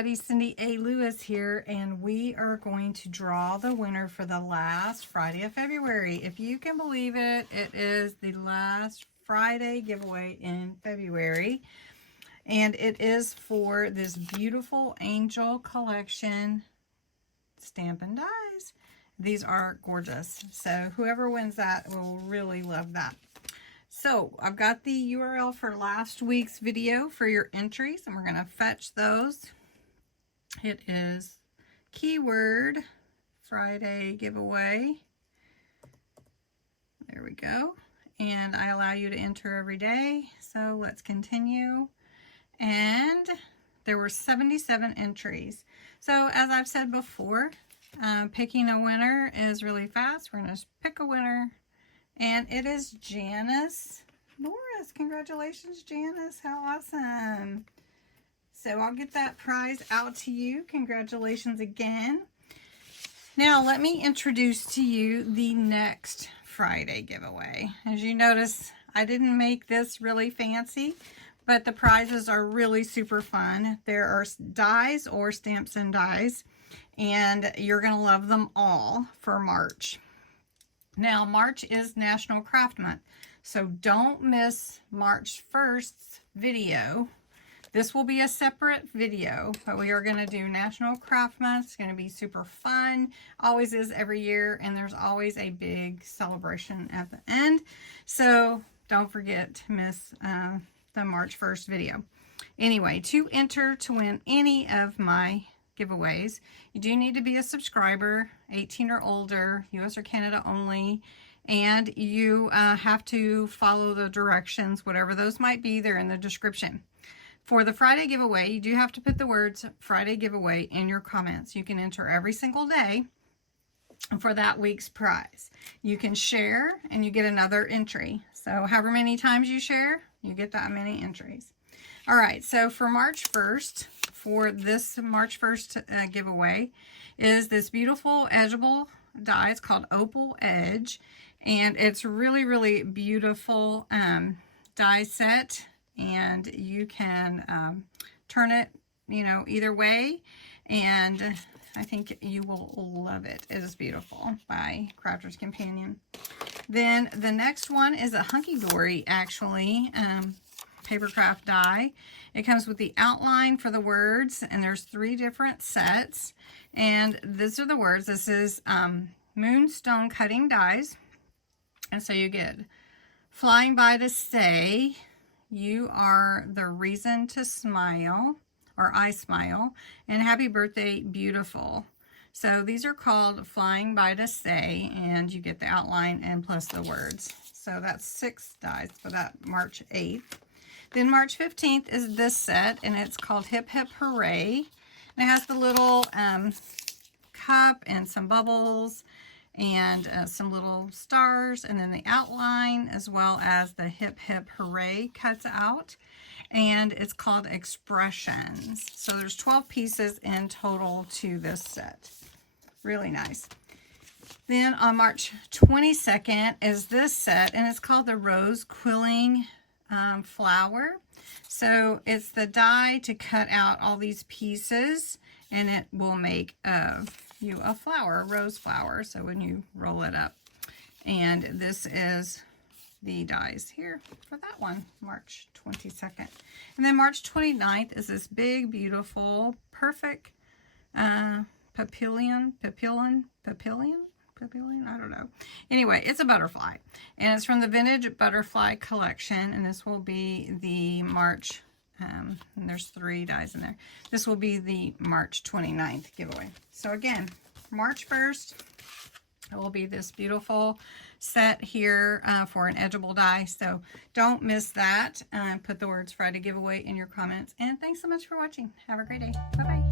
everybody, CindyALewis here, and we are going to draw the winner for the last Friday of February. If you can believe it, it is the last Friday giveaway in February, and it is for this beautiful Angel Collection Stampin' Dies. These are gorgeous, so whoever wins that will really love that. So I've got the URL for last week's video for your entries, and we're going to fetch those. It is keyword Friday giveaway. There we go. And I allow you to enter every day. So let's continue. And there were 77 entries. So as I've said before, picking a winner is really fast. We're going to just pick a winner. And it is Janice Norris. Congratulations, Janice. How awesome. So I'll get that prize out to you. Congratulations again. Now let me introduce to you the next Friday giveaway. As you notice, I didn't make this really fancy, but the prizes are really super fun. There are dies or stamps and dies, and you're going to love them all for March. Now, March is National Craft Month, so don't miss March 1st's video. This will be a separate video, but we are going to do National Craft Month. It's going to be super fun. Always is every year, and there's always a big celebration at the end. So don't forget to miss the March 1st video. Anyway, to enter to win any of my giveaways, you do need to be a subscriber, 18 or older, US or Canada only, and you have to follow the directions, whatever those might be. They're in the description. For the Friday giveaway, you do have to put the words Friday giveaway in your comments. You can enter every single day for that week's prize. You can share and you get another entry. So however many times you share, you get that many entries. All right, so for March 1st, for this March 1st giveaway, is this beautiful edgeable die. It's called Opal Edge, and it's really, really beautiful die set, and you can turn it, you know, either way, and I think you will love it. It is beautiful, by Crafter's Companion. Then the next one is a Hunky Dory, actually, Papercraft die. It comes with the outline for the words, and there's 3 different sets, and these are the words. This is Moonstone Cutting Dies, and so you get Flying By to Stay, You Are the Reason to Smile, or I Smile, and Happy Birthday Beautiful. So these are called Flying By to Stay, and you get the outline and plus the words. So that's 6 dies for that March 8th. Then March 15th is this set, and it's called Hip Hip Hooray. And it has the little cup and some bubbles and some little stars, and then the outline, as well as the Hip Hip Hooray cuts out. And it's called Expressions. So there's 12 pieces in total to this set. Really nice. Then on March 22nd is this set, and it's called the Rose Quilling Flower. So it's the die to cut out all these pieces, and it will make you a flower, a rose flower, so when you roll it up. And this is the dies here for that one, March 22nd. And then March 29th is this big, beautiful, perfect papillion, I don't know. Anyway, it's a butterfly, and it's from the Vintage Butterfly Collection, and this will be the March, and there's 3 dies in there. This will be the March 29th giveaway. So again, March 1st, it will be this beautiful set here for an edgeable die. So don't miss that. Put the words Friday giveaway in your comments, and thanks so much for watching. Have a great day. Bye-bye.